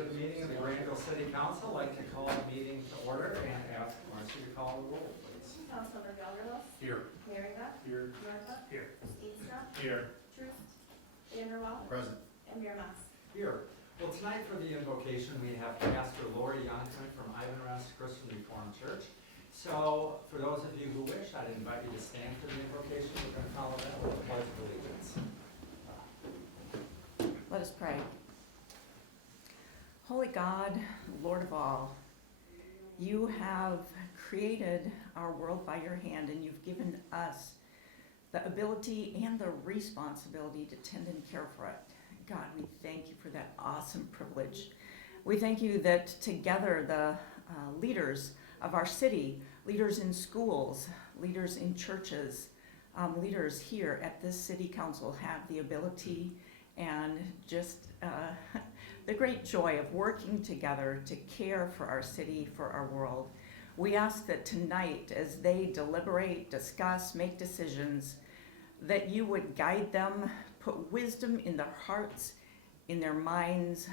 to the meeting of the Grandville City Council. I'd like to call the meeting to order and ask Marcy to call the roll, please. Councilmember Gelderlos. Here. Merringa. Here. Norhuck. Here. Steenstra. Here. Truist. Vanderwall. Present. And Mayor Mas. Here. Well, tonight for the invocation, we have Pastor Lori Youngson from Ivanrest Christian Reformed Church. So, for those of you who wish, I'd invite you to stand for the invocation. We're going to follow that with the Pledge of Allegiance. Let us pray. Holy God, Lord of all, you have created our world by your hand, and you've given us the ability and the responsibility to tend and care for it. God, we thank you for that awesome privilege. We thank you that together the leaders of our city, leaders in schools, leaders in churches, leaders here at this city council have the ability and just the great joy of working together to care for our city, for our world. We ask that tonight, as they deliberate, discuss, make decisions, that you would guide them, put wisdom in their hearts, in their minds,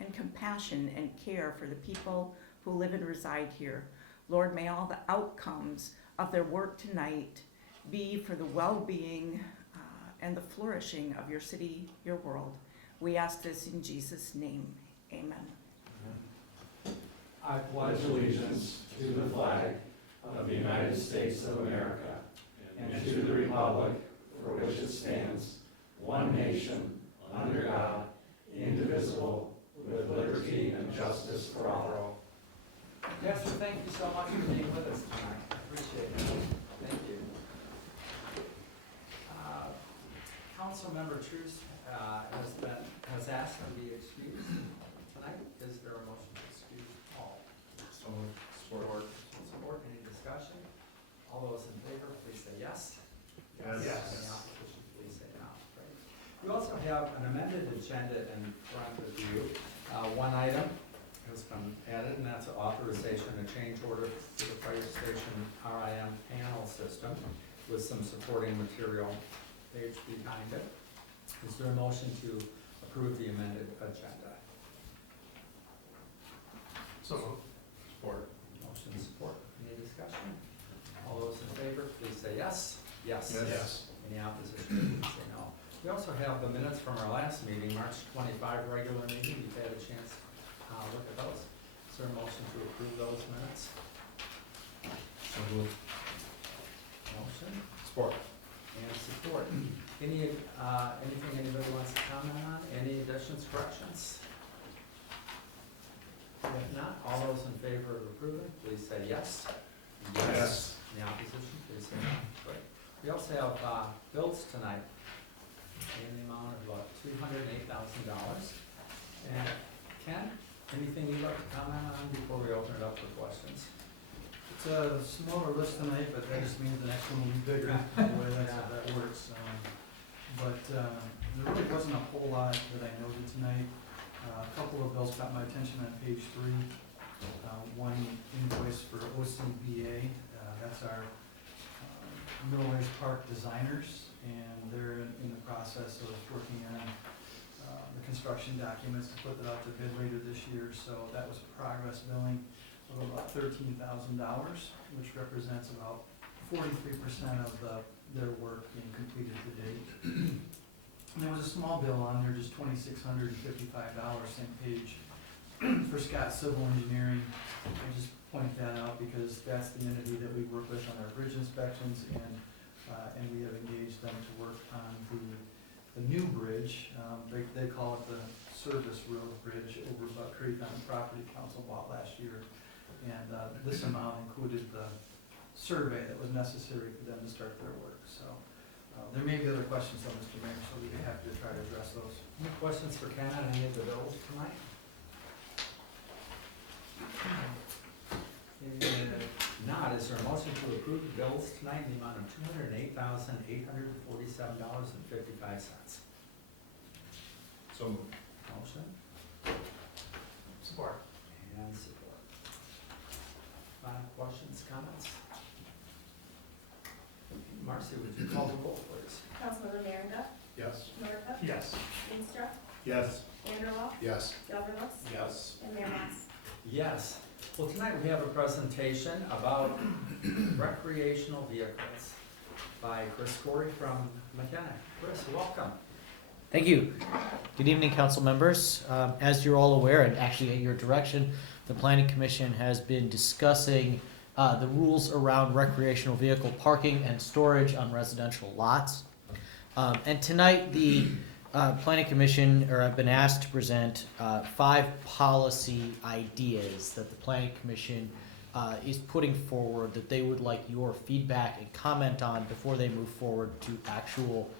and compassion and care for the people who live and reside here. Lord, may all the outcomes of their work tonight be for the well-being and the flourishing of your city, your world. We ask this in Jesus' name. Amen. I pledge allegiance to the flag of the United States of America and to the republic for which it stands, one nation, under God, indivisible, with liberty and justice for all. Pastor, thank you so much for being with us tonight. I appreciate it. Thank you. Councilmember Truist has asked to be excused tonight. Is there a motion to excuse all? So support. Support. Any discussion? All those in favor, please say yes. Yes. Any opposition, please say no. Great. You also have an amended agenda in front of you. One item has been added, and that's authorization to change order to the fire station RIM panel system with some supporting material page behind it. Is there a motion to approve the amended agenda? So support. Motion and support. Any discussion? All those in favor, please say yes. Yes. Yes. Any opposition, please say no. We also have the minutes from our last meeting, March 25 regular meeting. You've had a chance to look at those. Is there a motion to approve those minutes? So moved. Motion Support. and support. Anything anybody wants to comment on? Any additions, corrections? If not, all those in favor of approving, please say yes. Yes. Any opposition, please say no. Great. We also have bills tonight in the amount of about $208,000. And Ken, anything you'd like to comment on before we open it up for questions? It's a smaller list tonight, but that just means the next one will be bigger, the way that works. But there really wasn't a whole lot that I noted tonight. A couple of bills caught my attention on page 3. One invoice for OCBA, that's our Middle Park designers, and they're in the process of working on the construction documents to put that out to bid later this year. So that was progress billing of about $13,000, which represents about 43% of their work being completed to date. And there was a small bill on there, just $2,655, same page, for Scott Civil Engineering. I just point that out because that's the entity that we work with on our bridge inspections, and we have engaged them to work on the new bridge. They call it the Service Road Bridge over Buck Creek on the property council bought last year. And this amount included the survey that was necessary for them to start their work. So there may be other questions though, Mr. Mayor, so we'd be happy to try to address those. Any questions for Ken on any of the bills tonight? If not, is there a motion to approve the bills tonight in the amount of $208,847.55? So moved. Motion Support. and support. Final questions, comments? Marcy, would you call the roll, please? Councilmember Merringa. Yes. Norhuck. Yes. Steenstra. Yes. Vanderwall, Yes. Gelderlos, Yes. and Mayor Mas. Yes. Well, tonight we have a presentation about recreational vehicles by Chris Corey from McKenna. Chris, welcome. Thank you. Good evening, council members. As you're all aware, and actually at your direction, the Planning Commission has been discussing the rules around recreational vehicle parking and storage on residential lots. And tonight, the Planning Commission, or I've been asked to present 5 policy ideas that the Planning Commission is putting forward that they would like your feedback and comment on before they move forward to actual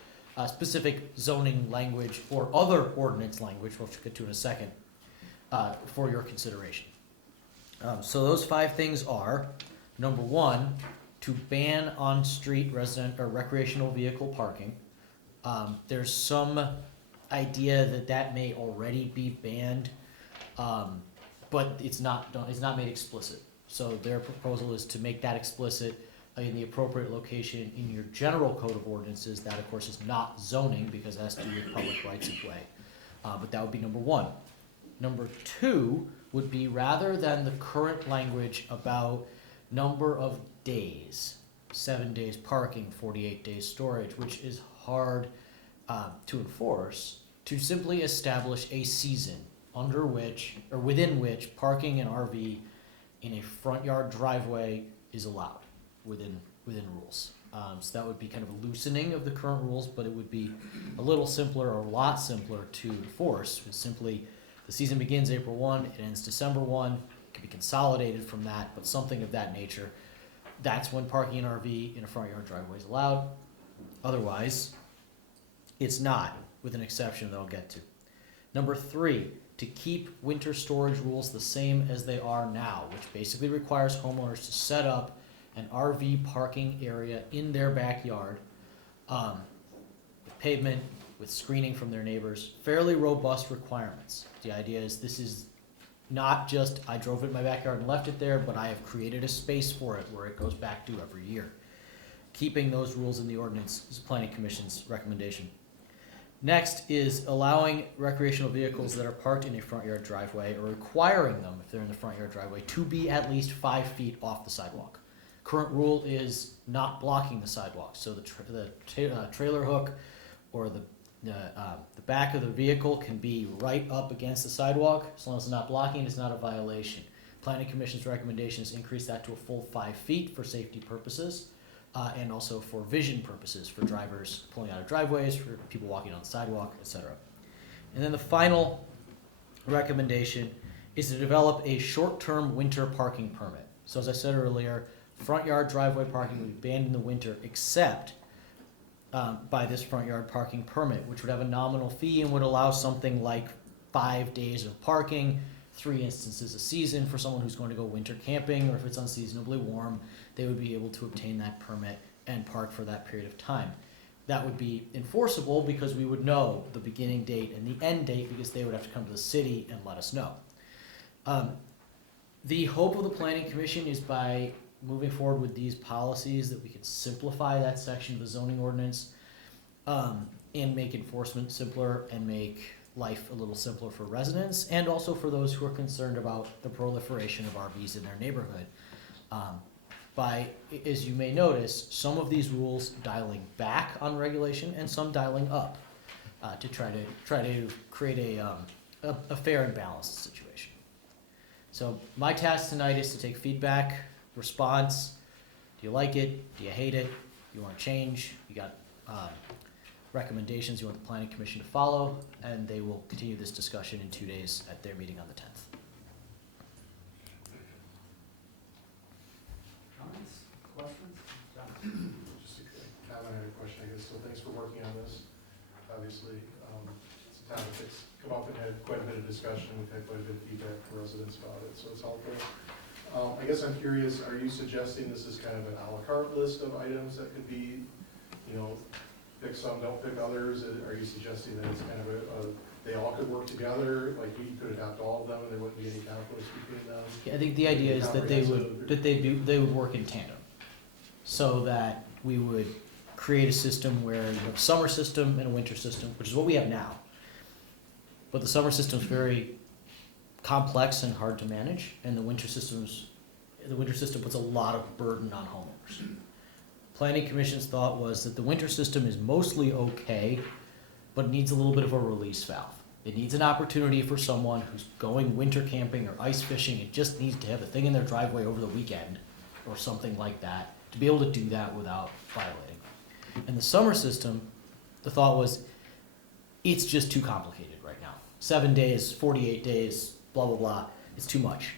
specific zoning language or other ordinance language, which we'll get to in a second, for your consideration. So those 5 things are, number 1, to ban on-street resident or recreational vehicle parking. There's some idea that that may already be banned, but it's not made explicit. So their proposal is to make that explicit in the appropriate location in your general code of ordinances. That, of course, is not zoning because it has to do with public rights of way. But that would be number 1. Number 2 would be, rather than the current language about number of days, 7 days parking, 48 days storage, which is hard to enforce, to simply establish a season under which, or within which, parking an RV in a front yard driveway is allowed within rules. So that would be kind of a loosening of the current rules, but it would be a little simpler, or a lot simpler to enforce. It's simply, the season begins April 1, it ends December 1, it can be consolidated from that, but something of that nature. That's when parking an RV in a front yard driveway is allowed. Otherwise, it's not, with an exception that I'll get to. Number 3, to keep winter storage rules the same as they are now, which basically requires homeowners to set up an RV parking area in their backyard, with pavement, with screening from their neighbors, fairly robust requirements. The idea is this is not just I drove it in my backyard and left it there, but I have created a space for it where it goes back to every year. Keeping those rules in the ordinance is the Planning Commission's recommendation. Next is allowing recreational vehicles that are parked in a front yard driveway, or requiring them, if they're in the front yard driveway, to be at least 5 feet off the sidewalk. Current rule is not blocking the sidewalk, so the trailer hook or the back of the vehicle can be right up against the sidewalk. As long as it's not blocking, it's not a violation. Planning Commission's recommendation is increase that to a full 5 feet for safety purposes, and also for vision purposes, for drivers pulling out of driveways, for people walking on the sidewalk, etc. And then the final recommendation is to develop a short-term winter parking permit. So as I said earlier, front yard driveway parking would be banned in the winter, except by this front yard parking permit, which would have a nominal fee and would allow something like 5 days of parking, 3 instances a season for someone who's going to go winter camping, or if it's unseasonably warm, they would be able to obtain that permit and park for that period of time. That would be enforceable because we would know the beginning date and the end date, because they would have to come to the city and let us know. The hope of the Planning Commission is by moving forward with these policies that we can simplify that section of the zoning ordinance, and make enforcement simpler and make life a little simpler for residents, and also for those who are concerned about the proliferation of RVs in their neighborhood. By, as you may notice, some of these rules dialing back on regulation and some dialing up, to try to create a fair and balanced situation. So my task tonight is to take feedback, response. Do you like it? Do you hate it? Do you want to change? You got recommendations you want the Planning Commission to follow, and they will continue this discussion in 2 days at their meeting on the 10th. Comments, questions? John? Just a comment and a question, I guess. So thanks for working on this. Obviously, it's a topic that's come up and had quite a bit of discussion. We've had quite a bit of feedback from residents about it, so it's helpful. I guess I'm curious, are you suggesting this is kind of an a la carte list of items that could be, pick some, don't pick others? Are you suggesting that it's kind of they all could work together, like you could adopt all of them and there wouldn't be any conflicts between them? Yeah, I think the idea is that they would work in tandem, so that we would create a system where you have a summer system and a winter system, which is what we have now. But the summer system's very complex and hard to manage, and the winter system puts a lot of burden on homeowners. Planning Commission's thought was that the winter system is mostly okay, but it needs a little bit of a release valve. It needs an opportunity for someone who's going winter camping or ice fishing and just needs to have a thing in their driveway over the weekend or something like that, to be able to do that without violating. And the summer system, the thought was, it's just too complicated right now. 7 days, 48 days, blah, blah, blah, it's too much.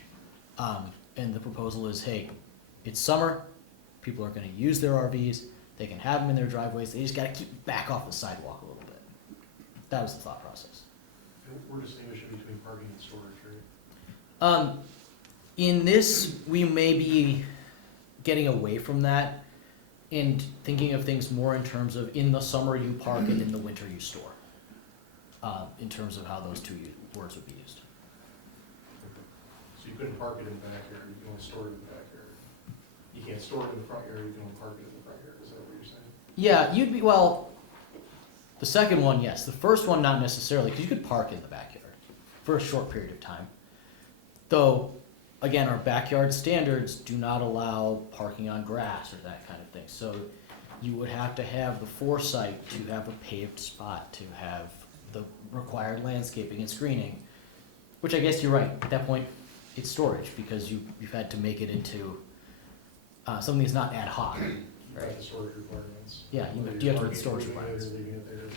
And the proposal is, hey, it's summer, people are gonna use their RVs, they can have them in their driveways, they just gotta keep back off the sidewalk a little bit. That was the thought process. We're distinguishing between parking and storage, right? In this, we may be getting away from that and thinking of things more in terms of in the summer you park and in the winter you store. In terms of how those two words would be used. So you couldn't park it in the backyard, you can only store it in the backyard. You can't store it in the front yard, you can only park it in the front yard, is that what you're saying? Yeah, the second one, yes. The first one, not necessarily, because you could park in the backyard for a short period of time. Though, again, our backyard standards do not allow parking on grass or that kind of thing. So you would have to have the foresight to have a paved spot, to have the required landscaping and screening, which I guess you're right. At that point, it's storage because you've had to make it into something that's not ad hoc. Right. The storage requirements. Yeah, you Whether have you're to have parking, storage moving it, requirements. or leaving it there.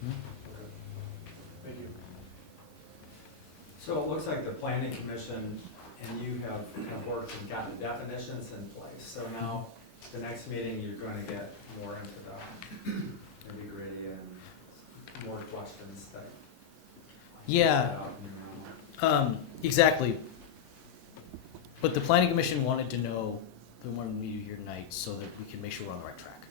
Hmm? Okay. Thank you. So it looks like the planning commission and you have worked and gotten definitions in place. So now, the next meeting, you're gonna get more into the nitty-gritty and more questions that. Yeah. Exactly. But the planning commission wanted to know, they wanted me to here tonight so that we can make sure we're on the right track.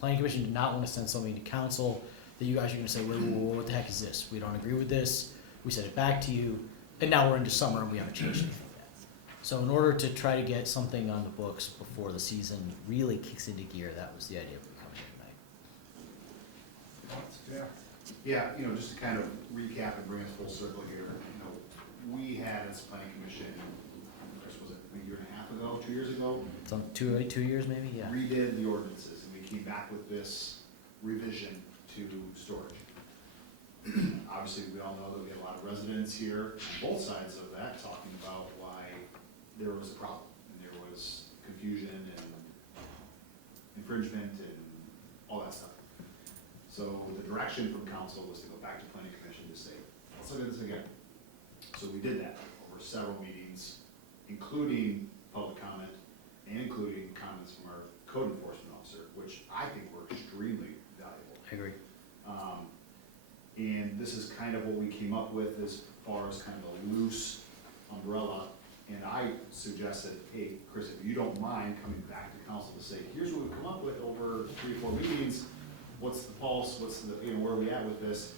Planning commission did not want to send something to council that you guys are gonna say, wait, what the heck is this? We don't agree with this, we sent it back to you, and now we're into summer and we haven't changed anything yet. So in order to try to get something on the books before the season really kicks into gear, that was the idea of coming here tonight. Yeah, just to kind of recap and bring us full circle here, we had as a planning commission, Chris, was it a year and a half ago, 2 years ago? Some 2 years maybe, yeah. Redid the ordinances, and we came back with this revision to storage. Obviously, we all know that we had a lot of residents here on both sides of that talking about why there was a problem, and there was confusion and infringement and all that stuff. So the direction from council was to go back to planning commission to say, let's look at this again. So we did that over several meetings, including public comment and including comments from our code enforcement officer, which I think were extremely valuable. I agree. And this is kind of what we came up with as far as kind of a loose umbrella. And I suggested, hey, Chris, if you don't mind coming back to council to say, here's what we've come up with over 3 or 4 meetings, what's the pulse, what's the, where are we at with this,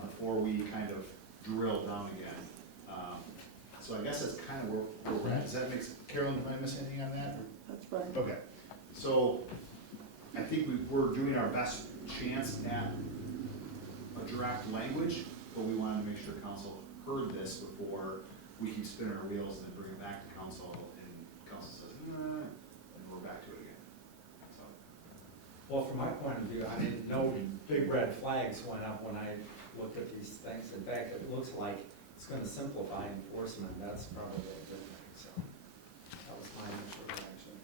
before we kind of drill down again. So I guess that's kind of where we're at. Does that make sense? Carolyn, did I miss anything on that? That's fine. Okay, so I think we're doing our best chance at a draft language, but we wanted to make sure council heard this before we keep spinning our wheels and then bring it back to council, and council says, nah, and we're back to it again. So. Well, from my point of view, I mean, no big red flags went up when I looked at these things. In fact, it looks like it's gonna simplify enforcement. That's probably a good thing, so. That was my initial reaction.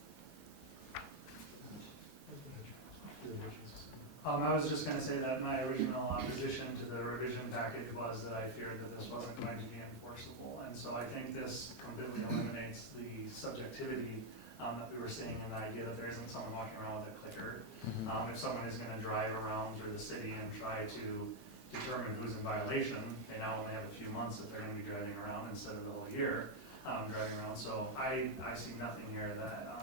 I was just gonna say that my original opposition to the revision package was that I feared that this wasn't going to be enforceable. And so I think this completely eliminates the subjectivity that we were seeing, and the idea that there isn't someone walking around with a clicker. If someone is gonna drive around through the city and try to determine who's in violation, they now only have a few months that they're gonna be driving around instead of the whole year driving around. So I see nothing here that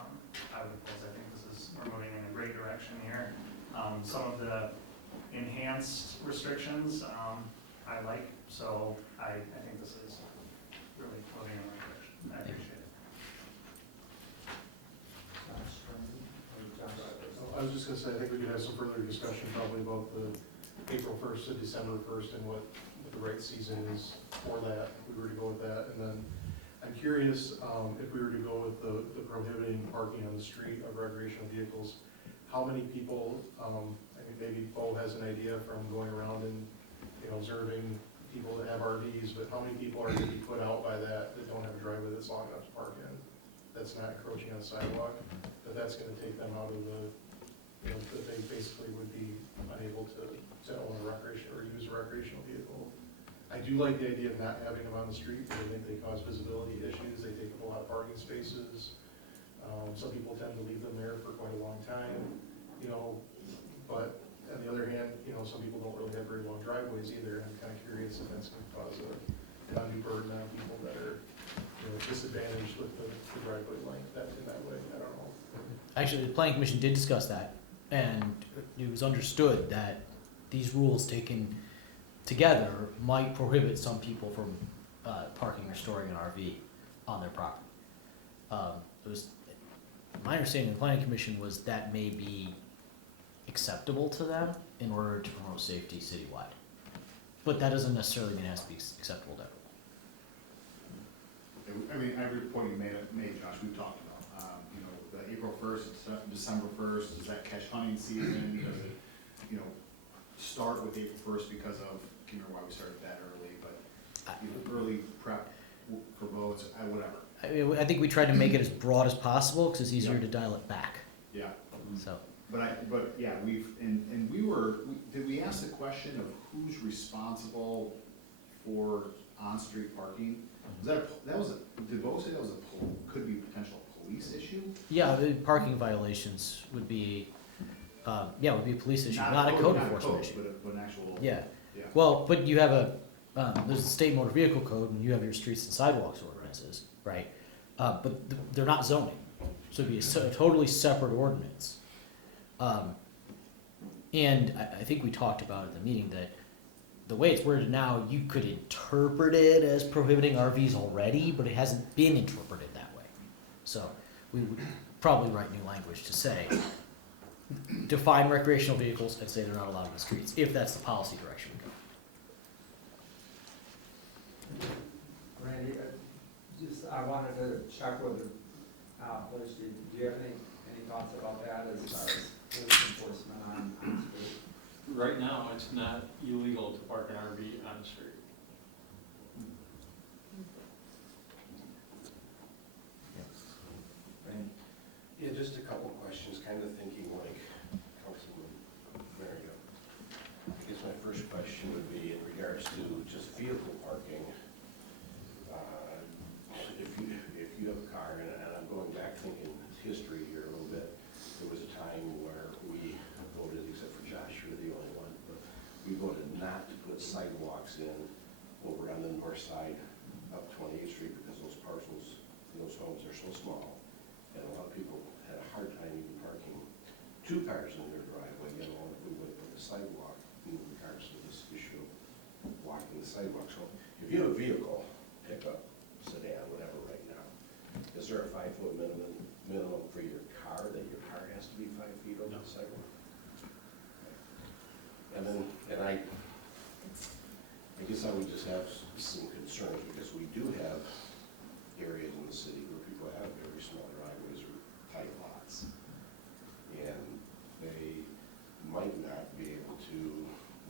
I would oppose. I think we're moving in a great direction here. Some of the enhanced restrictions I like, so I think this is really moving in the right direction. I appreciate it. I was just gonna say, I think we could have some further discussion probably about the April first to December first and what the right season is for that, if we were to go with that. And then I'm curious, if we were to go with the prohibiting parking on the street of recreational vehicles, how many people, I mean, maybe Bo has an idea from going around and, you know, observing people that have RVs, but how many people are gonna be put out by that don't have a driveway that's long enough to park in, that's not encroaching on the sidewalk, that's gonna take them out of the, you know, that they basically would be unable to own a recreation or use a recreational vehicle. I do like the idea of not having them on the street, because I think they cause visibility issues, they take up a lot of parking spaces. Some people tend to leave them there for quite a long time, you know, but on the other hand, you know, some people don't really have very long driveways either, and I'm kind of curious if that's gonna cause an undue burden on people that are, you know, disadvantaged with the driveway length in that way, I don't know. Actually, the planning commission did discuss that, and it was understood that these rules taken together might prohibit some people from parking or storing an RV on their property. It was, my understanding of the planning commission was that may be acceptable to them in order to promote safety citywide. But that doesn't necessarily mean it has to be acceptable to everyone. I mean, every point you made, Josh, we've talked about, you know, the April first, December first, does that catch hunting season? Does it, you know, start with April first because of, I can't remember why we started that early, but, you know, early prep for boats, whatever. I mean, I think we tried to make it as broad as possible because it's easier Yeah. to dial it back, Yeah. so. But yeah, did we ask the question of who's responsible for on-street parking? Did Bo say that was could be a potential police issue? Yeah, the parking violations would be, would be a police issue, not a code enforcement issue. But an actual. Yeah, Yeah. well, but you have there's the state motor vehicle code and you have your streets and sidewalks ordinances, right? But they're not zoning, so it'd be a totally separate ordinance. And I think we talked about at the meeting that the way it's worded now, you could interpret it as prohibiting RVs already, but it hasn't been interpreted that way. So we would probably write new language to say, define recreational vehicles and say they're not allowed in the streets, if that's the policy direction we go. Randy, I wanted to check with Liz, do you have any thoughts about that as far as police enforcement on street? Right now, it's not illegal to park an RV on the street. Randy? Yeah, just a couple questions, kind of thinking like Councilman Mario. I guess my first question would be in regards to just vehicle parking. If you have a car, and I'm going back thinking history here a little bit, there was a time where we voted, except for Josh, you're the only one, but we voted not to put sidewalks in over on the north side of 28th Street because those parcels, those homes are so small. And a lot of people had a hard time even parking 2 cars in their driveway, you know, if we would put the sidewalk in regards to this issue of walking the sidewalk. So if you have a vehicle, pickup, sedan, whatever right now, is there a 5-foot minimum for your car, that your car has to be 5 feet over the sidewalk? And then, I guess I would just have some concerns, because we do have areas in the city where people have very small driveways or tight lots, and they might not be able to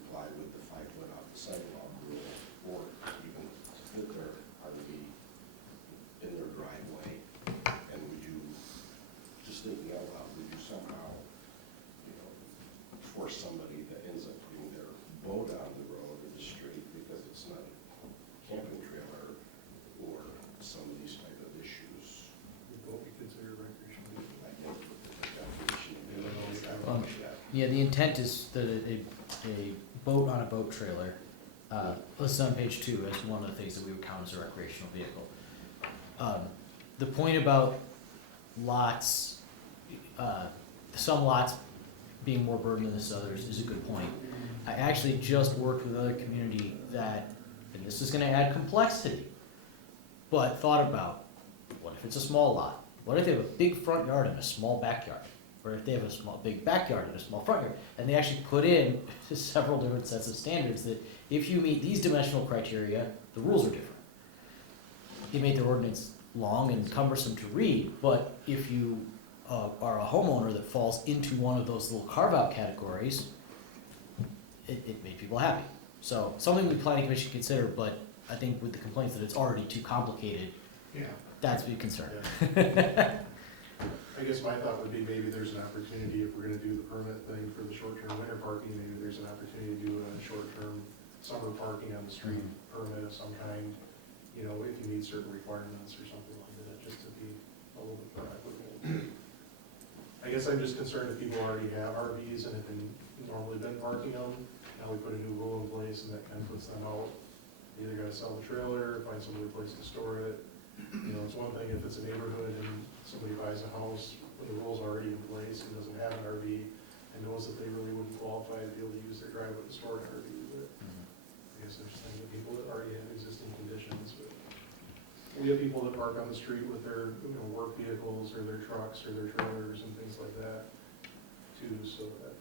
comply with the 5 foot off the sidewalk rule, or even fit their RV in their driveway. And would you, just thinking out loud, would you somehow, you know, force somebody that ends up putting their boat on the road or the street because it's not a camping trailer or some of these type of issues? Would boat be considered recreational vehicle? I think with the definition of Yeah, the intent is that a boat on a boat trailer, listed on page 2 as one of the things that we would count as a recreational vehicle. The point about lots, some lots being more burdensome than others is a good point. I actually just worked with another community that, and this is gonna add complexity, but thought about, what if it's a small lot? What if they have a big front yard and a small backyard, or if they have a small, big backyard and a small front yard, and they actually put in several different sets of standards that if you meet these dimensional criteria, the rules are different. It made their ordinance long and cumbersome to read, but if you are a homeowner that falls into one of those little carve-out categories, it made people happy. So something the planning commission consider, but I think with the complaints that it's already too complicated, Yeah. that's a big concern. Yeah. I guess my thought would be maybe there's an opportunity, if we're gonna do the permit thing for the short-term winter parking, maybe there's an opportunity to do a short-term summer parking on the street permit of some kind, you know, if you meet certain requirements or something like that, just to be a little bit more equitable. I guess I'm just concerned if people already have RVs and have normally been parking them, now we put a new rule in place and that kind of puts them out. You either gotta sell the trailer, find some other place to store it. You know, it's one thing if it's a neighborhood and somebody buys a house when the rule's already in place and doesn't have an RV and knows that they really wouldn't qualify to be able to use their driveway to store an RV, but I guess I'm just thinking of people that already have existing conditions, but we have people that park on the street with their, you know, work vehicles or their trucks or their trailers and things like that too, so that.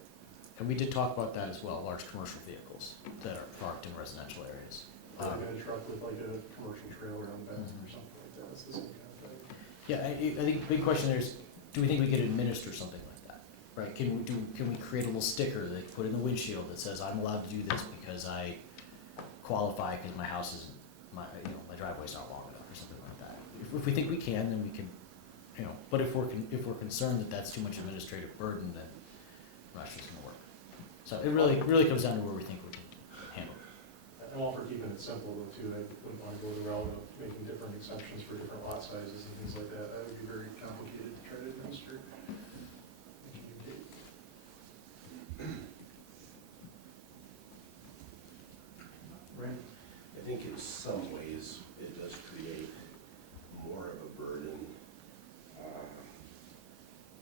And we did talk about that as well, large commercial vehicles that are parked in residential areas. I've got a truck with like a commercial trailer on the back or something like that, it's the same kind of thing. Yeah, I think the big question there is, do we think we could administer something like that? Right, can we create a little sticker that put in the windshield that says, I'm allowed to do this because I qualify because my house isn't, my driveway's not long enough or something like that. If we think we can, then we can, but if we're concerned that that's too much administrative burden, then I'm not sure it's gonna work. So it really comes down to where we think we can handle it. I'm all for keeping it simple though too, I wouldn't wanna go the route of making different exceptions for different lot sizes and things like that, that would be very complicated to try to administer. and communicate. Randy? I think in some ways, it does create more of a burden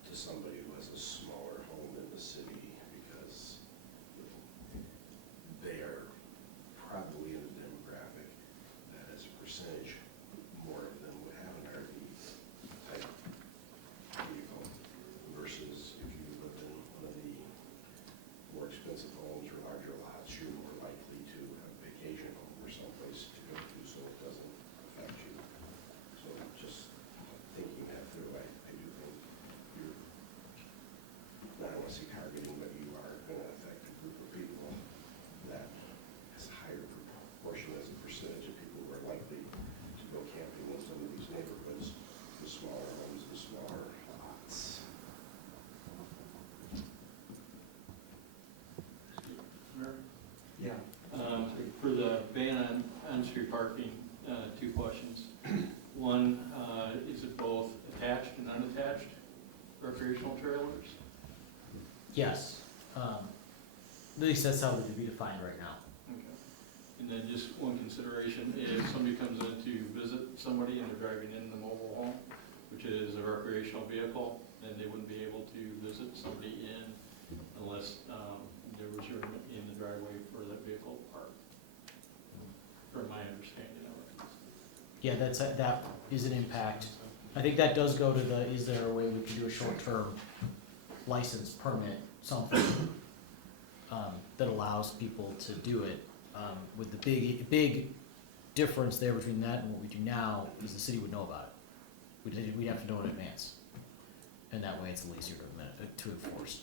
to somebody who has a smaller home in the city, because they are probably in a demographic that as a percentage, more of them would have an RV type vehicle, versus if you live in one of the more expensive homes or larger lots, you're more likely to have a vacation home or someplace to go to, so it doesn't affect you. So just thinking that through, I do think you're, not I want to say targeting, but you are going to affect a group of people that has a higher proportion as a percentage of people who are likely to go camping in some of these neighborhoods, the smaller homes, the smaller lots. Yeah. For the ban on street parking, two questions. One, is it both attached and unattached recreational trailers? Yes, at least that's how it would be defined right now. Okay. And then just one consideration, if somebody comes in to visit somebody and they're driving in the mobile home, which is a recreational vehicle, then they wouldn't be able to visit somebody in unless there was room in the driveway for that vehicle parked, from my understanding of it. Yeah, that is an impact. I think that does go to is there a way we can do a short-term license permit, something that allows people to do it. With the big difference there between that and what we do now is the city would know about it. We'd have to know in advance. And that way it's a little easier to enforce.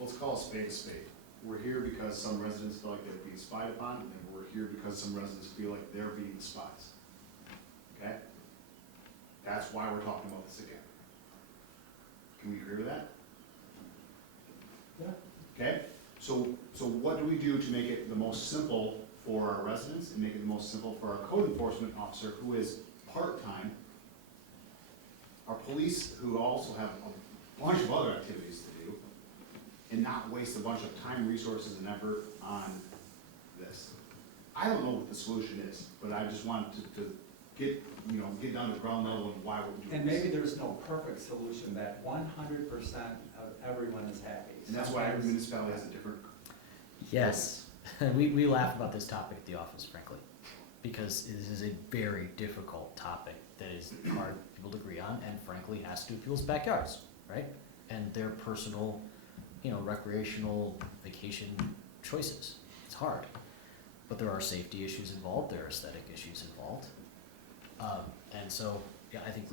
Let's call a spade a spade. We're here because some residents feel like they're being spied upon, and we're here because some residents feel like they're being spies. Okay? That's why we're talking about this again. Can we agree with that? Yeah. Okay? So what do we do to make it the most simple for our residents and make it the most simple for our code enforcement officer who is part-time, our police who also have a bunch of other activities to do, and not waste a bunch of time, resources, and effort on this? I don't know what the solution is, but I just wanted to get down to ground level and why we're doing this. And maybe there's no perfect solution that 100% of everyone is happy. And that's why every municipality has a different. Yes, we laugh about this topic at the office, frankly. because this is a very difficult topic that is hard for people to agree on, and frankly has to do with people's backyards, right? And their personal, recreational vacation choices. It's hard, but there are safety issues involved, there are aesthetic issues involved. And so, yeah, I think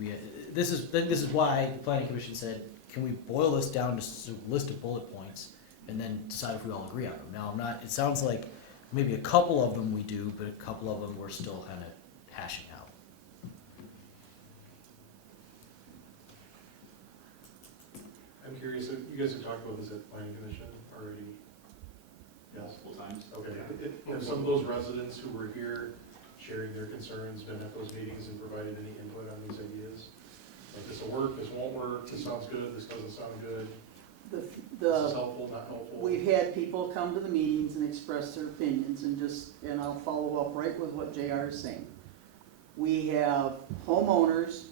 this is why the planning commission said, can we boil this down to a list of bullet points and then decide if we all agree on them? Now, it sounds like maybe a couple of them we do, but a couple of them we're still kind of hashing out. I'm curious, you guys have talked about this at planning commission already? Yes. Multiple times. Okay, have some of those residents who were here sharing their concerns, been at those meetings and provided any input on these ideas? Like, this will work, this won't work, this sounds good, this doesn't sound good, this is helpful, not helpful? We've had people come to the meetings and express their opinions and I'll follow up right with what JR is saying. We have homeowners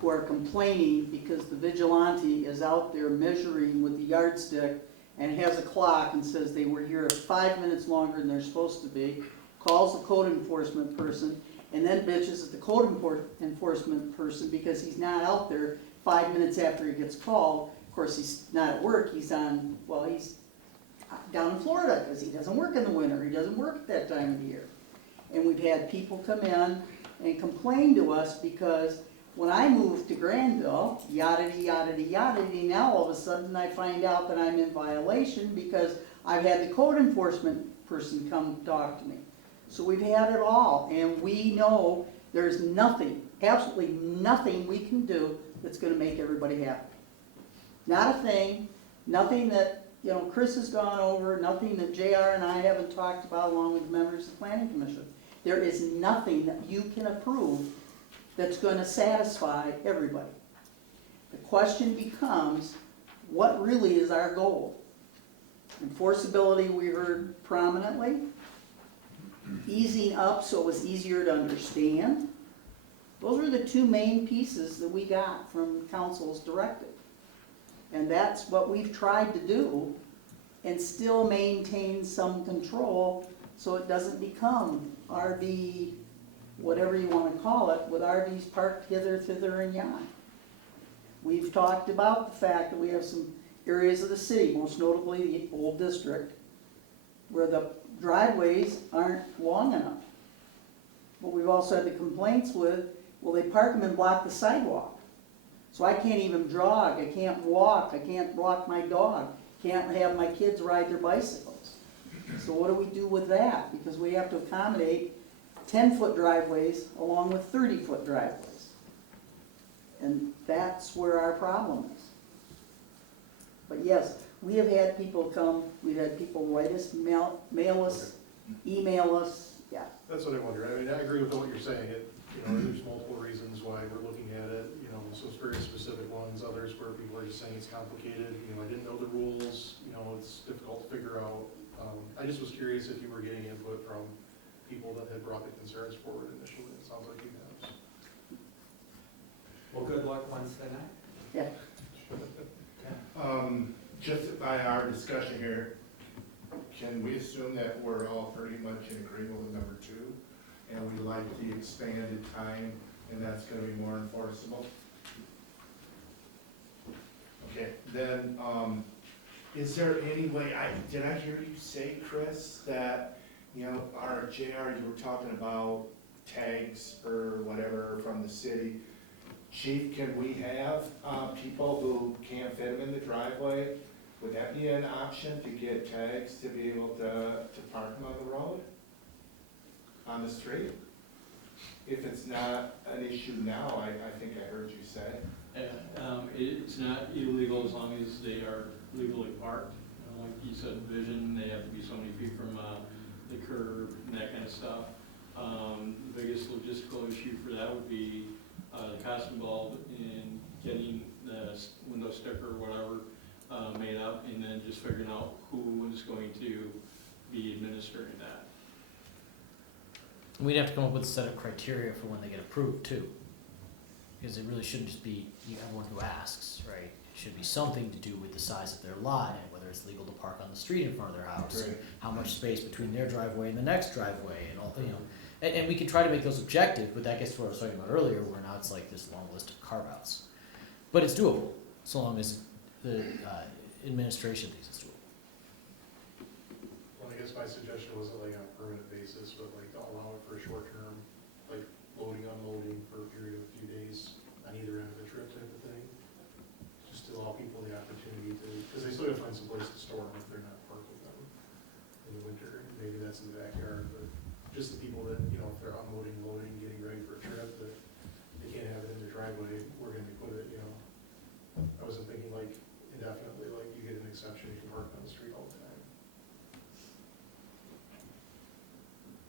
who are complaining because the vigilante is out there measuring with the yardstick and has a clock and says they were here 5 minutes longer than they're supposed to be, calls the code enforcement person, and then bitches at the code enforcement person because he's not out there 5 minutes after he gets called. Of course, he's not at work, he's down in Florida because he doesn't work in the winter, he doesn't work at that time of the year. And we've had people come in and complain to us because when I moved to Grandville, yada-de-yada-de-yada-de, now all of a sudden I find out that I'm in violation because I've had the code enforcement person come talk to me. So we've had it all, and we know there's nothing, absolutely nothing we can do that's gonna make everybody happy. Not a thing, nothing that, Chris has gone over, nothing that JR and I haven't talked about along with the members of the planning commission. There is nothing that you can approve that's gonna satisfy everybody. The question becomes, what really is our goal? Enforceability we heard prominently, easing up so it was easier to understand. Those are the two main pieces that we got from council's directive. And that's what we've tried to do and still maintain some control so it doesn't become RV, whatever you want to call it, with RVs parked hither, thither, and yon. We've talked about the fact that we have some areas of the city, most notably the old district, where the driveways aren't long enough. But we've also had the complaints with, well, they park them and block the sidewalk. So I can't even jog, I can't walk, I can't walk my dog, can't have my kids ride their bicycles. So what do we do with that? Because we have to accommodate 10-foot driveways along with 30-foot driveways. And that's where our problem is. But yes, we have had people come, we've had people write us, mail us, email us, yeah. That's what I wonder. I mean, I agree with what you're saying. There's multiple reasons why we're looking at it, so it's very specific ones, others where people are just saying it's complicated, I didn't know the rules, it's difficult to figure out. I just was curious if you were getting input from people that had brought the concerns forward initially. It sounds like you have. Well, good luck Wednesday night. Yeah. Just by our discussion here, can we assume that we're all pretty much in agreement with number 2? And we like the expanded time, and that's gonna be more enforceable? Okay, then, is there any way, did I hear you say, Chris, that, our JR, you were talking about tags or whatever from the city. Chief, can we have, people who can't fit them in the driveway? Would that be an option to get tags to be able to park them on the road? On the street? If it's not an issue now, I think I heard you say. It's not illegal as long as they are legally parked. Like you said, vision, they have to be so many feet from the curb and that kind of stuff. The biggest logistical issue for that would be the cost involved in getting the window sticker or whatever made up, and then just figuring out who is going to be administering that. We'd have to come up with a set of criteria for when they get approved too. Because it really shouldn't just be everyone who asks, right? It should be something to do with the size of their lot and whether it's legal to park on the street in front of their house, and how much space between their driveway and the next driveway, and all, you know. And we can try to make those objective, but that gets to what I was talking about earlier, where now it's like this long list of carve-outs. But it's doable, so long as the administration thinks it's doable. Well, I guess my suggestion wasn't like on a permanent basis, but like allow it for a short term, like loading, unloading for a period of a few days on either end of the trip type of thing. Just to allow people the opportunity to, because they still gotta find some place to store them if they're not parking them in the winter. Maybe that's in the backyard, but just the people that, you know, if they're unloading, loading, getting ready for a trip, that they can't have it in their driveway, where can they put it, you know? I wasn't thinking like indefinitely, like you get an exception, you can park on the street all the time.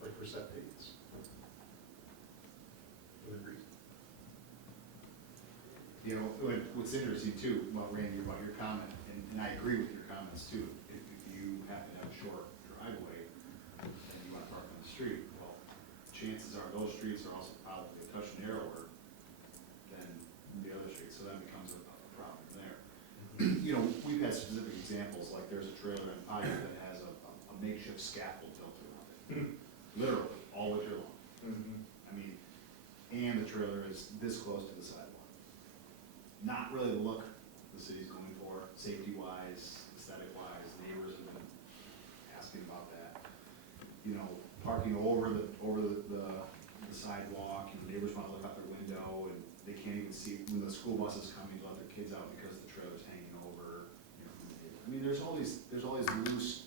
Like for set dates. Within reason. You know, what's interesting too, about Randy, about your comment, and I agree with your comments too, if you happen to have a short driveway and you wanna park on the street, well, chances are those streets are also probably a touch narrower than the other streets, so that becomes a problem there. You know, we've had specific examples, like there's a trailer in Pike that has a makeshift scaffold built around it, literally, all winter long. I mean, and the trailer is this close to the sidewalk. Not really the look the city's going for, safety-wise, aesthetic-wise, neighbors have been asking about that. You know, parking over the sidewalk, and neighbors wanna look out their window, and they can't even see, when the school bus is coming to let their kids out because the trailer's hanging over, you know, from the neighbor. I mean, there's all these loose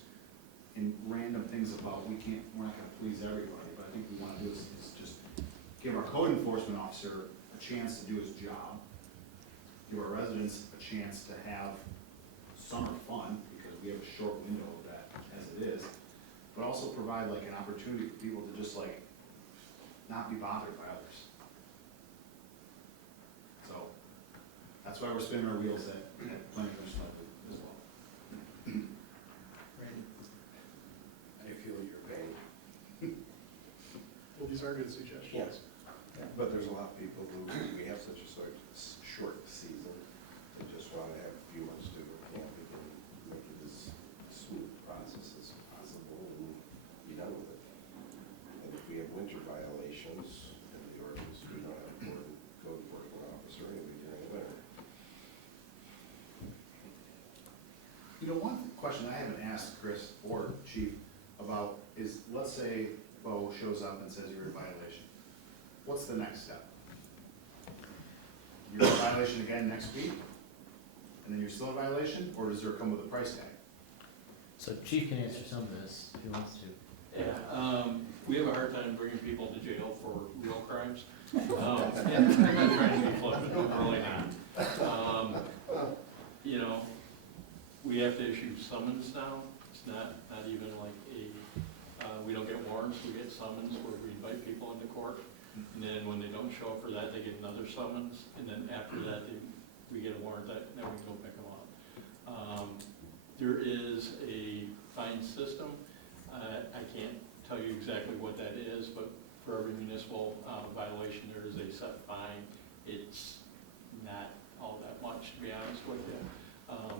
and random things about, we're not gonna please everybody, but I think we wanna do is just give our code enforcement officer a chance to do his job, give our residents a chance to have summer fun, because we have a short window of that as it is, but also provide like an opportunity for people to just like not be bothered by others. So, that's why we're spinning our wheels at planning commission level as well. I feel your pain. Well, these are good suggestions. But there's a lot of people who, we have such a short season, they just want to have a few months to camping and make it as smooth process as possible and be done with it. And if we have winter violations in the ordinance, we don't have a code enforcement officer, and we during the winter. You know, one question I haven't asked Chris or Chief about is, let's say Bo shows up and says you're in violation. What's the next step? You're in violation again next week, and then you're still in violation, or does there come with a price tag? So Chief can answer some of this if he wants to. Yeah, we have a hard time bringing people to jail for real crimes. And I'm not trying to be flippant, I'm really not. You know, we have to issue summons now. It's not even like we don't get warrants, we get summons where we invite people into court. And then when they don't show up for that, they get another summons, and then after that, we get a warrant that, now we can go pick them up. There is a fine system. I can't tell you exactly what that is, but for every municipal violation, there is a set fine. It's not all that much, to be honest with you,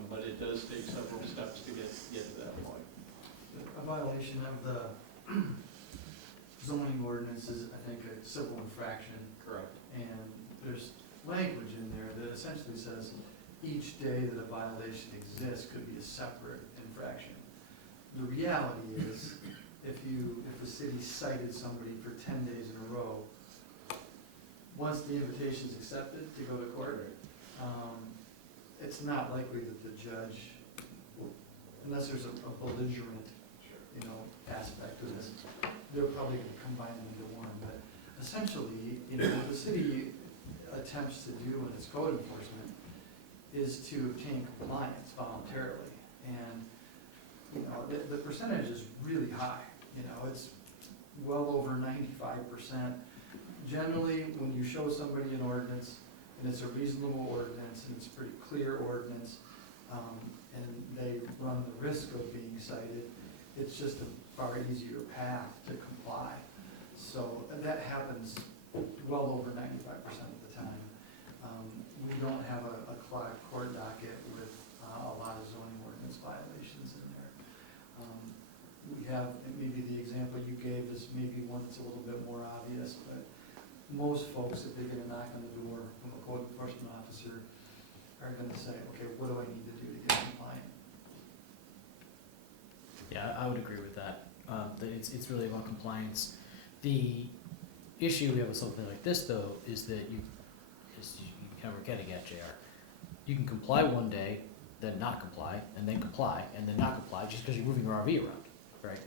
but it does take several steps to get to that point. A violation of the zoning ordinance is, I think, a civil infraction. Correct. And there's language in there that essentially says each day that a violation exists could be a separate infraction. The reality is, if the city cited somebody for 10 days in a row, once the invitation's accepted to go to court, it's not likely that the judge, unless there's a belligerent, aspect to this, they're probably gonna combine them into one, but essentially, what the city attempts to do in its code enforcement is to obtain compliance voluntarily, and, the percentage is really high, it's well over 95%. Generally, when you show somebody an ordinance, and it's a reasonable ordinance, and it's a pretty clear ordinance, and they run the risk of being cited, it's just a far easier path to comply. So that happens well over 95% of the time. we don't have a court docket with a lot of zoning ordinance violations in there. We have, maybe the example you gave is maybe one that's a little bit more obvious, but most folks, if they get a knock on the door from a code enforcement officer, are gonna say, okay, what do I need to do to get compliant? Yeah, I would agree with that. That it's really about compliance. The issue we have with something like this, though, is that you kind of getting at, JR. You can comply one day, then not comply, and then comply, and then not comply, just because you're moving your RV around, right?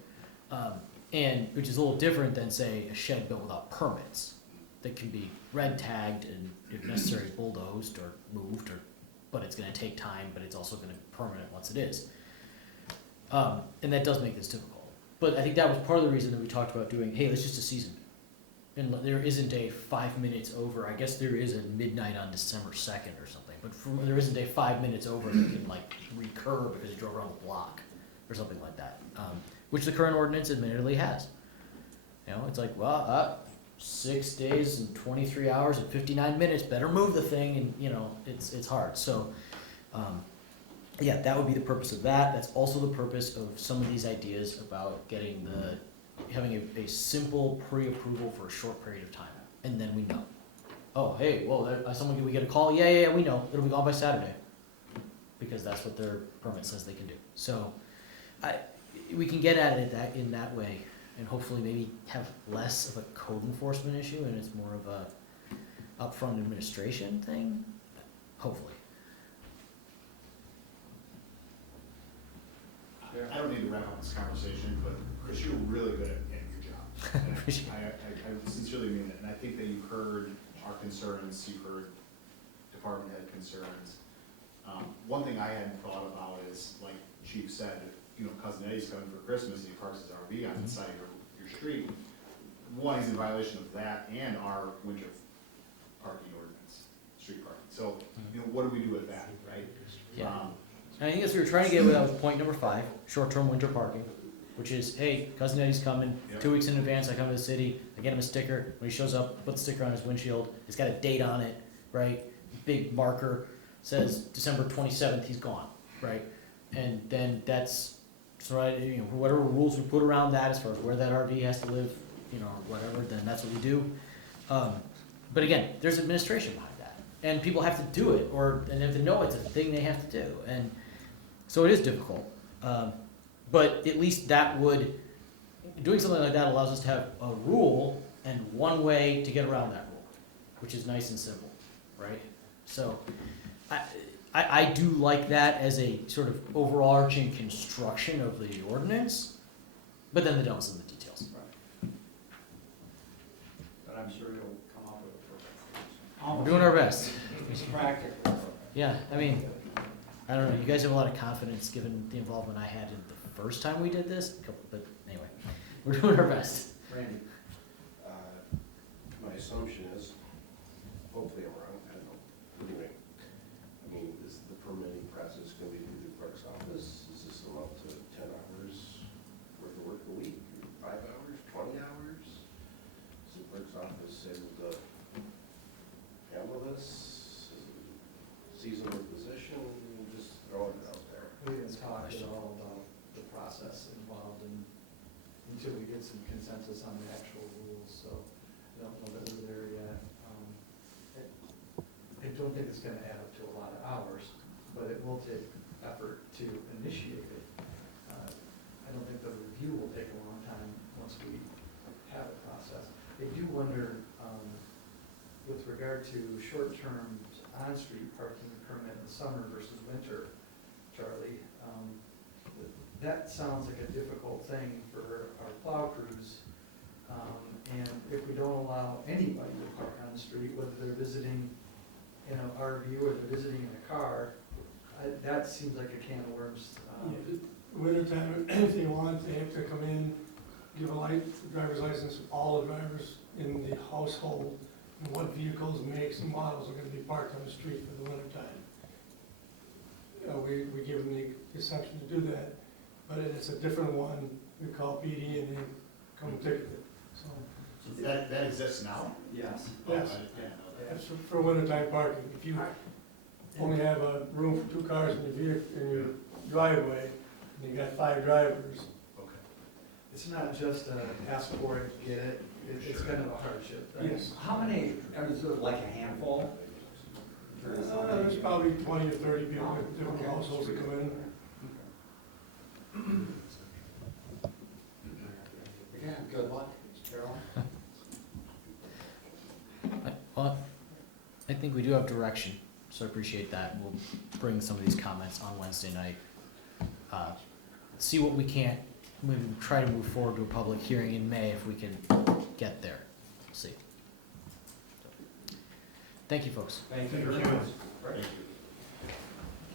And which is a little different than, say, a shed built without permits that can be red tagged and, if necessary, bulldozed or moved, but it's going to take time, but it's also going to be permanent once it is. And that does make this difficult. But I think that was part of the reason that we talked about doing, hey, let's just a season. And there isn't a 5 minutes over. I guess there is a midnight on December 2nd or something, but there isn't a 5 minutes over that can like recur because you drove around the block or something like that, which the current ordinance admittedly has. You know, it's like, well, 6 days and 23 hours and 59 minutes, better move the thing, and you know, it's hard. So, yeah, that would be the purpose of that. That's also the purpose of some of these ideas about having a simple pre-approval for a short period of time, and then we know. Oh, hey, well, we get a call. Yeah, we know it'll be gone by Saturday, because that's what their permit says they can do. So, we can get at it in that way, and hopefully maybe have less of a code enforcement issue, and it's more of a upfront administration thing. Hopefully. I don't need to wrap up this conversation, but Chris, you're really good at your job. And I sincerely mean it, and I think that you've heard our concerns, you've heard department head concerns. One thing I hadn't thought about is, like Chief said, you know, Cousin Eddie's coming for Christmas and he parks his RV on the side of your street. One, he's in violation of that and our winter parking ordinance, street parking. So, you know, what do we do with that, right? Yeah. And I think that's what we were trying to get with that was point number 5, short-term winter parking, which is, hey, Cousin Eddie's coming, Yep. 2 weeks in advance, I come to the city, I get him a sticker, when he shows up, I put the sticker on his windshield, it's got a date on it, right? Big marker, says December 27th, he's gone, right? And then that's, so you know, whatever rules we put around that as far as where that RV has to live, you know, or whatever, then that's what we do. But again, there's administration behind that, and people have to do it, and they have to know it's a thing they have to do, and so it is difficult. But at least doing something like that allows us to have a rule and one way to get around that rule, which is nice and simple, right? So I do like that as a sort of overarching construction of the ordinance, but then the devil's in the details. But I'm sure you'll come up with a perfect solution. We're doing our best. It's practical. Yeah, I mean, I don't know, you guys have a lot of confidence given the involvement I had in the first time we did this, but anyway, we're doing our best. Randy? My assumption is, hopefully I'm wrong, I don't know. Anyway, I mean, is the permitting process going to be through the clerk's office? Is this amount to 10 hours worth of work a week, 5 hours, 20 hours? Is the clerk's office able to handle this? Is it a seasonal position? Just throwing it out there. We didn't talk at all about the process involved until we get some consensus on the actual rules, so I don't know that we're there yet. I don't think it's gonna add up to a lot of hours, but it will take effort to initiate it. I don't think the review will take a long time once we have a process. I do wonder, with regard to short-term on-street parking permit in the summer versus winter, Charlie, that sounds like a difficult thing for our plow crews. And if we don't allow anybody to park on the street, whether they're visiting in an RV or they're visiting in a car, that seems like a can of worms. Wintertime, if they want, they have to come in, give a driver's license to all the drivers in the household, and what vehicles, makes, and models are gonna be parked on the street for the wintertime. We give them the exception to do that, but it's a different one, we call PD and they come ticket it, so. That exists now? Yes. Yes. I didn't know that. That's for wintertime parking. only have a room for 2 cars in your driveway, and you got 5 drivers. Okay. It's not just ask for it, get it, it's kind of a hardship. Right? Yes. How many, is it like a handful? There's probably 20 to 30 people, different households that come in. Again, good luck, Carol. Well, I think we do have direction, so I appreciate that. We'll bring some of these comments on Wednesday night. See what we can't, we try to move forward to a public hearing in May if we can get there. We'll see. Thank you, folks. Thank you very much. Right.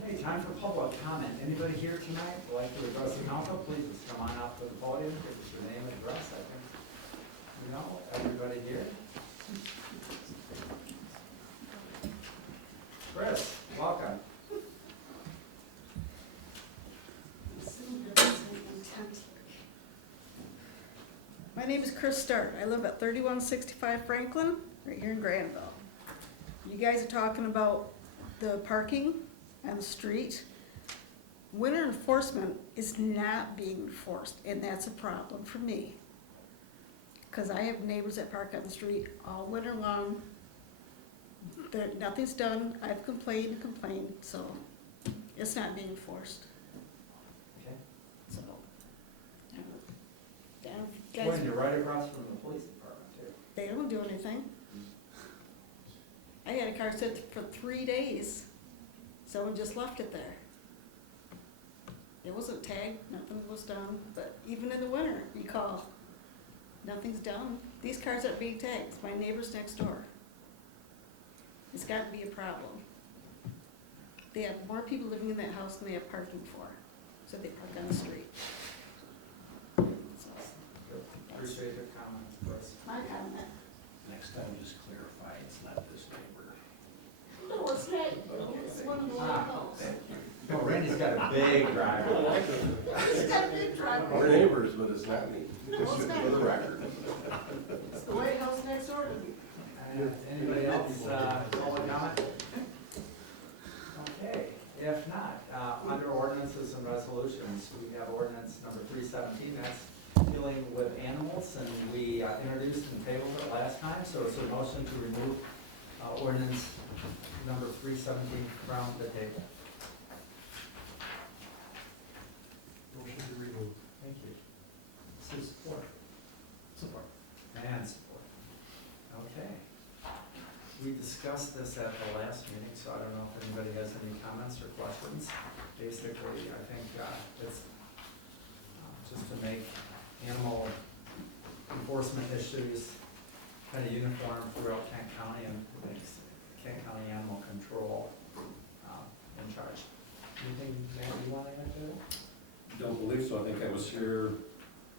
Okay, time for public comment. Anybody here tonight would like to address the council, please just come on up to the podium, give us your name and address. I think you know everybody here. Chris, welcome. My name is Chris Stark. I live at 3165 Franklin, right here in Grandville. You guys are talking about the parking on the street. Winter enforcement is not being enforced, and that's a problem for me. Because I have neighbors that park on the street all winter long. Nothing's done. I've complained, so it's not being enforced. Okay. So, guys, When you're right across from the police department too. they don't do anything. I had a car sit for 3 days. Someone just left it there. It wasn't tagged, nothing was done, but even in the winter, you call, nothing's done. These cars aren't being tagged, it's my neighbors next door. It's gotta be a problem. They have more people living in that house than they have parking for, so they park on the street. So, Good. Appreciate your comments, Chris. my comment. Next time, just clarify, it's not this neighbor. No, it's not, it's one of the little homes. Oh, Randy's got a big driveway. It's got a big driveway. We're neighbors, but it's not me. No, it's not. For the record. It's the white house next door to me. Anybody else, public comment? Okay, if not, under ordinances and resolutions, we have ordinance number 317, that's dealing with animals, and we introduced and tabled it last time, so it's a motion to remove ordinance number 317 from the table. Motion to remove. Thank you. This is support. Support. And support. Okay. We discussed this at the last meeting, so I don't know if anybody has any comments or questions. Basically, I think it's just to make animal enforcement issues kind of uniform throughout Kent County and makes Kent County Animal Control in charge. Anything, Matt, you want to add to that? Don't believe so. I think I was here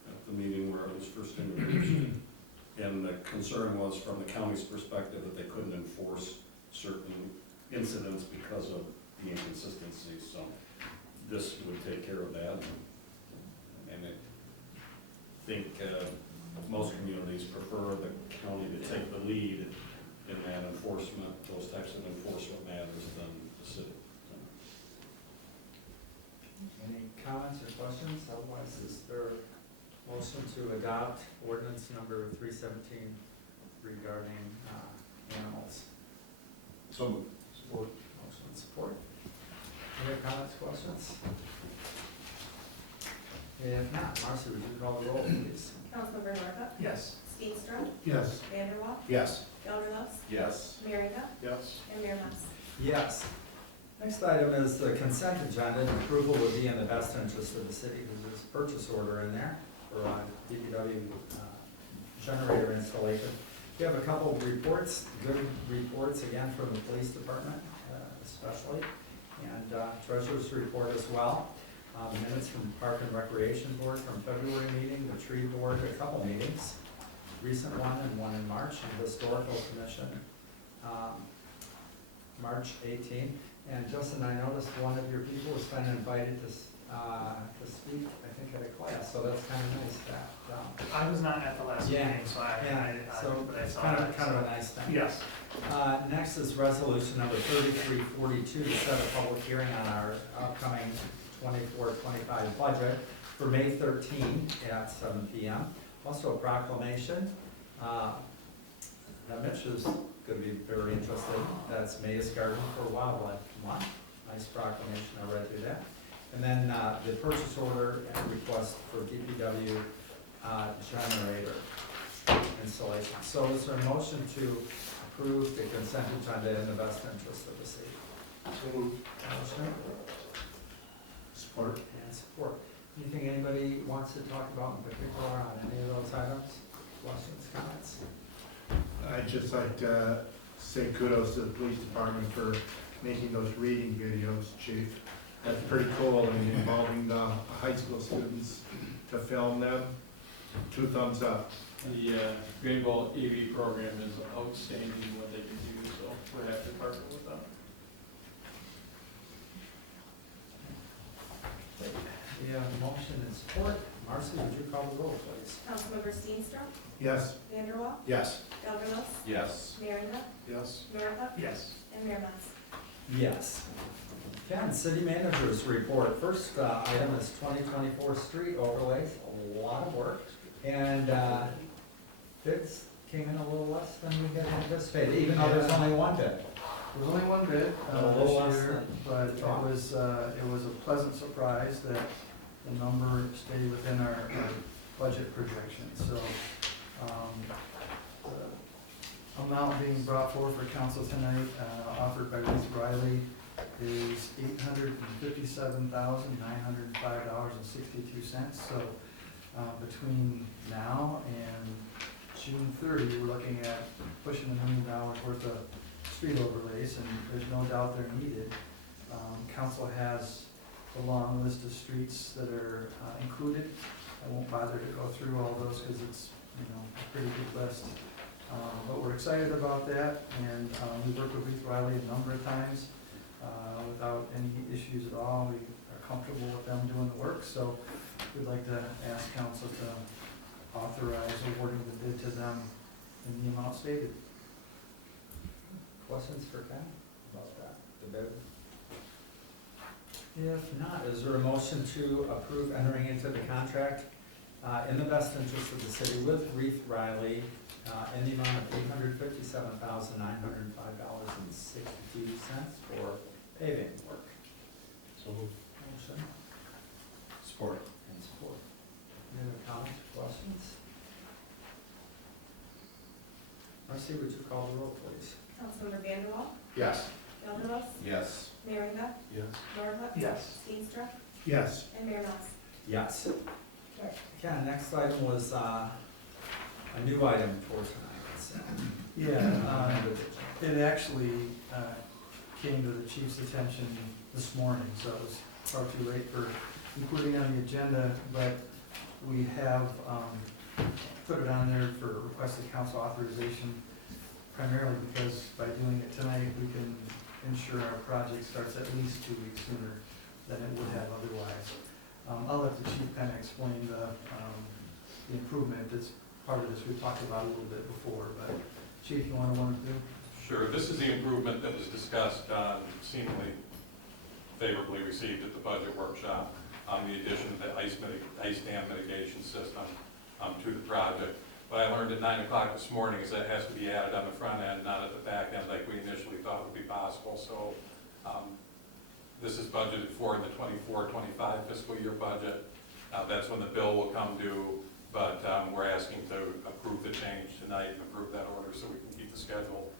at the meeting where it was first introduced. And the concern was from the county's perspective that they couldn't enforce certain incidents because of the inconsistencies. So this would take care of that. And I think most communities prefer the county to take the lead in that enforcement, those types of enforcement matters than the city. Any comments or questions? Otherwise, is there a motion to adopt ordinance number 317 regarding animals? So moved. Support. Motion and support. Any comments, questions? If not, Marcy, would you call the roll, please? Councilmember Norhuck. Yes. Steenstra. Yes. Vanderwall. Yes. Gelderlos. Yes. Merringa. Yes. And Mayor Mas. Yes. Next item is the consent agenda, and approval would be in the best interest of the city, because there's a purchase order in there for DPW generator installation. We have a couple of reports, good reports, again, from the police department especially, and treasurer's report as well. Minutes from Park and Recreation Board from February meeting, the tree board, a couple meetings, recent one and one in March, and Historical Commission, March 18th. And Justin, I noticed one of your people was kind of invited to speak, I think, at a class, so that's kind of nice that I was not at the last Yeah. meeting, so So but I it's saw kind that. of a nice thing. Yes. Next is resolution number 3342 to set a public hearing on our upcoming 24-25 budget for May 13 at 7 PM. Also a proclamation. Now Mitch is going to be very interested. That's May's Garden for Wildlife Month. Nice proclamation, I read through that. And then the purchase order and request for DPW generator installation. So is there a motion to approve the consent agenda in the best interest of the city? Motion Support. and support. Anything anybody wants to talk about in particular on any of those items? Questions, comments? I'd just like to say kudos to the police department for making those reading videos, chief. That's pretty cool, and involving the high school students to film them. 2 thumbs up. The Grandville AV program is outstanding what they can do, so we're happy to partner with them. We have a motion and support. Marcy, would you call the roll, please? Councilmember Steenstra, Yes. Vanderwall, Yes. Gelderlos, Yes. Merringa, Yes. Norhuck, Yes. and Mayor Mas. Yes. Ken, city managers report. First item is 2024 street overlays, a lot of work. And bids came in a little less than we had anticipated, even though there's only one bid. There's only one bid A little less this year, than but it was a pleasant surprise that the number stayed within our budget projections. So, the amount being brought forward for council tonight, offered by Ruth Riley, is $857,905.62. So, between now and June 30, we're looking at pushing $1 million worth of street overlays, and there's no doubt they're needed. Council has a long list of streets that are included. I won't bother to go through all those because it's, a pretty big list. But we're excited about that, and we've worked with Ruth Riley a number of times without any issues at all. We are comfortable with them doing the work, so we'd like to ask council to authorize awarding the bid to them in the amount stated. Questions for Ken about that, the bid? If not, is there a motion to approve entering into the contract in the best interest of the city with Ruth Riley in the amount of $857,905.62 for paving work? So moved. Motion Support. and support. Any other comments, questions? Marcy, would you call the roll, please? Councilmember Vanderwall, Yes. Gelderlos, Yes. Merringa, Yes. Norhuck. Yes. Steenstra, Yes. and Mayor Mas. Yes. Ken, next item was a new item for tonight, so. Yeah, it actually came to the chief's attention this morning, so it was far too late for including on the agenda, but we have put it on there for requested council authorization, primarily because by doing it tonight, we can ensure our project starts at least 2 weeks sooner than it would have otherwise. I'll let the chief kind of explain the improvement that's part of this. We've talked about it a little bit before, but chief, you want to do? Sure, this is the improvement that was discussed, seemingly favorably received at the budget workshop, the addition of the ice dam mitigation system to the project. What I learned at 9 o'clock this morning is that has to be added on the front end, not at the back end like we initially thought would be possible. So this is budgeted for in the 24-25 fiscal year budget. That's when the bill will come due, but we're asking to approve the change tonight and approve that order so we can keep the schedule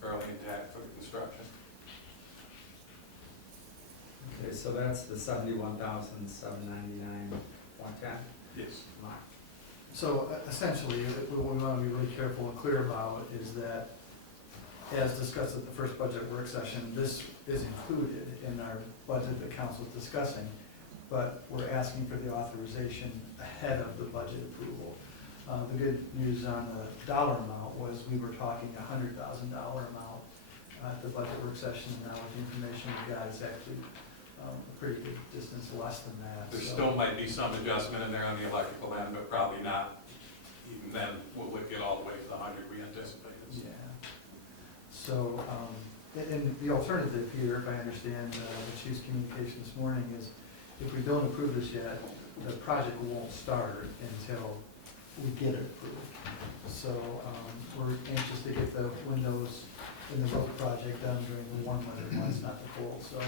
fairly intact for the construction. Okay, so that's the $71,799.10. Yes. So essentially, what we want to be really careful and clear about is that, as discussed at the first budget work session, this is included in our budget that council is discussing, but we're asking for the authorization ahead of the budget approval. The good news on the dollar amount was we were talking $100,000 amount at the budget work session, and now with the information we got, it's actually a pretty good distance less than that. There So still might be some adjustment in there on the electrical end, but probably not and then will it get all the way to the 100 we anticipated? Yeah. So, and the alternative here, if I understand the chief's communication this morning, is if we don't approve this yet, the project won't start until we get it approved. So, we're anxious to get the windows in the road project done during the warm weather months, not the cold. So,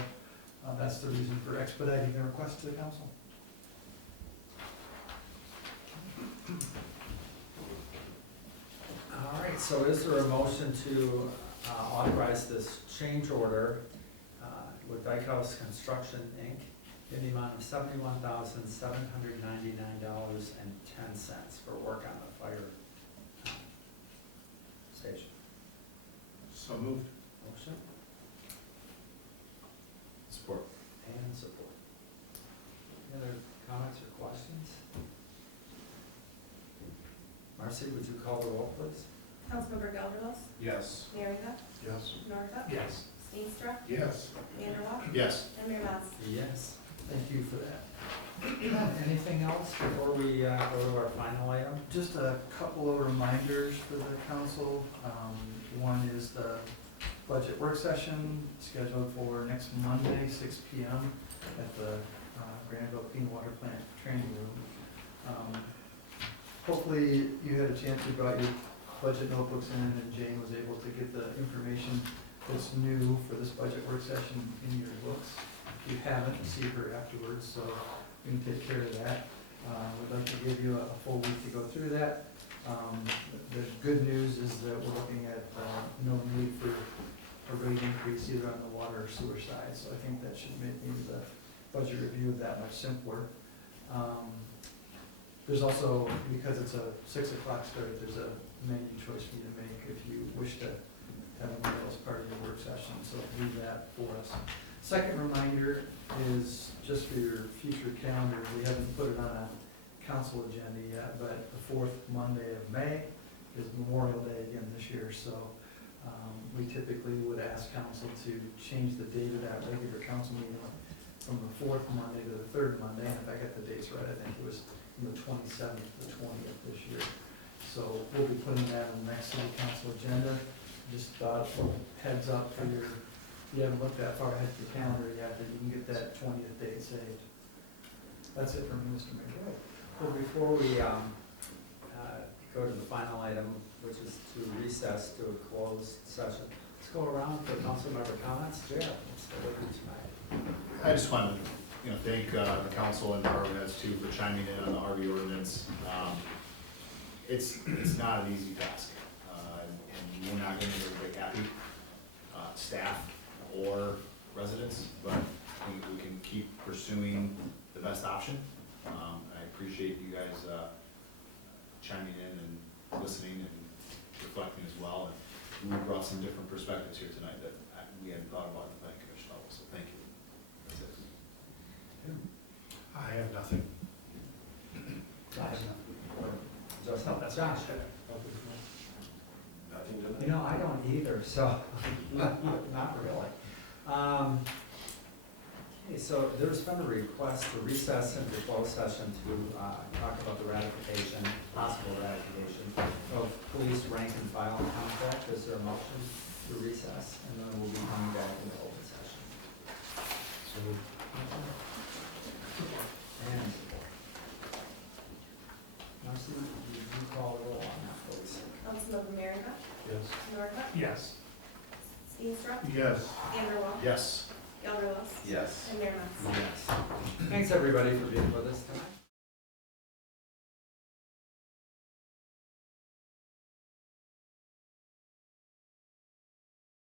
that's the reason for expediting the request to the council. All right, so is there a motion to authorize this change order with Dyke House Construction, Inc. in the amount of $71,799.10 for work on the fire station? So moved. Motion Support. and support. Any other comments or questions? Marcy, would you call the roll, please? Councilmember Gelderlos, Yes. Merringa, Yes. Norhuck, Yes. Steenstra, Yes. Vanderwaal, Yes. and Mayor Mas. Yes. Thank you for that. Anything else before we go to our final item? Just a couple of reminders for the council. One is the budget work session scheduled for next Monday, 6 PM at the Grandville Clean Water Plant Training Room. Hopefully you had a chance, you brought your budget notebooks in, and Jane was able to get the information that's new for this budget work session in your books. If you haven't, see her afterwards, so we can take care of that. We'd like to give you a full week to go through that. The good news is that we're looking at no need for a rate increase either on the water or sewer side, so I think that should make the budget review that much simpler. There's also, because it's a 6 o'clock start, there's a menu choice for you to make if you wish to have a meal as part of your work session, so do that for us. Second reminder is just for your future calendar, we haven't put it on a council agenda yet, but the 4th Monday of May is Memorial Day again this year, so we typically would ask council to change the date of that regular council meeting from the 4th Monday to the 3rd Monday, and if I got the dates right, I think it was from the 27th to the 20th this year. So we'll be putting that on the next city council agenda. Just thought, heads up for your, if you haven't looked that far ahead to the calendar yet, that you can get that 20th date saved. That's it for me, Mr. Mayor. Well, before we go to the final item, which is to recess to a closed session, let's go around for council member comments. Jared, what's the order tonight? I just wanted to, thank the council and department heads too for chiming in on the RV ordinance. It's not an easy task, and we're not gonna make everybody happy, staff or residents, but we can keep pursuing the best option. I appreciate you guys chiming in and listening and reflecting as well. And we brought some different perspectives here tonight that we hadn't thought about at the planning commission level, so thank you. That's it. I have nothing. Just help, that's Josh. Nothing to You know, I don't either, so, not really. Okay, so there's been a request to recess into closed session to talk about the ratification, possible ratification of police rank and file contract. Is there a motion to recess? And then we'll be coming back into open session. And support. Marcy, you call the roll on that, please. Councilmember Merringa, Yes. Norhuck, Yes. Steenstra, Yes. Vanderwaal, Yes. Gelderlos, Yes. and Mayor Mas. Yes. Thanks, everybody, for being with us tonight.